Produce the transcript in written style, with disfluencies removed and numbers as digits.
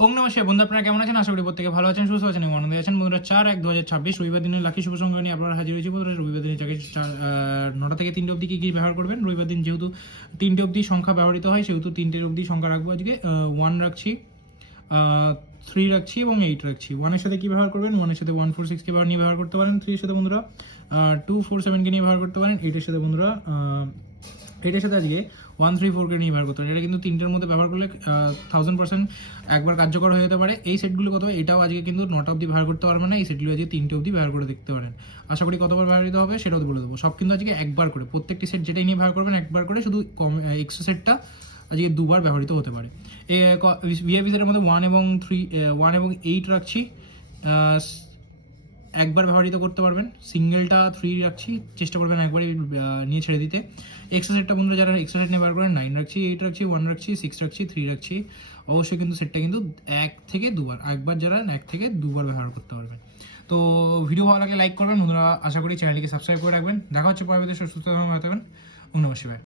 ওং নমঃ শিবায়। বন্ধু আপনারা কেমন আছেন? আশা করি প্রত্যেকে ভালো আছেন, সুস্থ আছেন এবং আনন্দে আছেন। বন্ধুরা 4/1/2026 রবিবার দিনের লাকি শুভ সংখ্যা নিয়ে আপনারা হাজির হয়েছি। বন্ধুরা রবিবার দিনে 9টা থেকে 3টে অবধি কী ব্যবহার করবেন? রবিবার দিন যেহেতু 3টে অবধি সংখ্যা ব্যবহৃত হয়, সেহেতু 3টের অবধি সংখ্যা রাখবো আজকে। 1 রাখছি, 3 রাখছি এবং 8 রাখছি। 1 এর সাথে কী ব্যবহার করবেন? 1 এর সাথে 146 কে নিয়ে ব্যবহার করতে পারেন। 3 এর সাথে বন্ধুরা 247 কে নিয়ে ব্যবহার করতে পারেন। 8 এর সাথে বন্ধুরা এটার সাথে আজকে 134 কে নিয়ে ব্যবহার করতে পারে। এটা কিন্তু 3টের মধ্যে ব্যবহার করলে 1000% একবার কার্যকর হয়ে যেতে পারে। এই সেটগুলো কত? এটাও আজকে কিন্তু 9টা অবধি ব্যবহার করতে পারবেন না। এই সেটগুলো আজকে 3টে অবধি ব্যবহার করে দেখতে পারেন। আশা করি কতবার ব্যবহৃত হবে সেটাও বলে দেবো। সব কিন্তু আজকে একবার করে, প্রত্যেকটি সেট যেটাই নিয়ে ব্যবহার করবেন একবার করে, শুধু এক্সট্রা সেটটা আজকে দুবার ব্যবহৃত হতে পারে। ভিআইপি সেটের মধ্যে 1 এবং 8 রাখছি, একবার ব্যবহৃত করতে পারবেন। সিঙ্গেলটা 3 রাখছি, চেষ্টা করবেন একবারই নিয়ে ছেড়ে দিতে। এক্সট্রা সেটটা বন্ধুরা যারা এক্সট্রা সেট নিয়ে ব্যবহার করেন 9 রাখছি, 8 রাখছি, 1 রাখছি, 6 রাখছি, 3 রাখছি। অবশ্যই কিন্তু সেটটা কিন্তু 1 থেকে 2বার, একবার যারা 1 থেকে 2বার ব্যবহার করতে পারবেন। তো ভিডিও ভালো লাগলে লাইক করবেন বন্ধুরা। আশা করি চ্যানেলটিকে সাবস্ক্রাইব করে রাখবেন। দেখা হচ্ছে পরবর্তী সুস্থ থাকবেন। নমস্কার।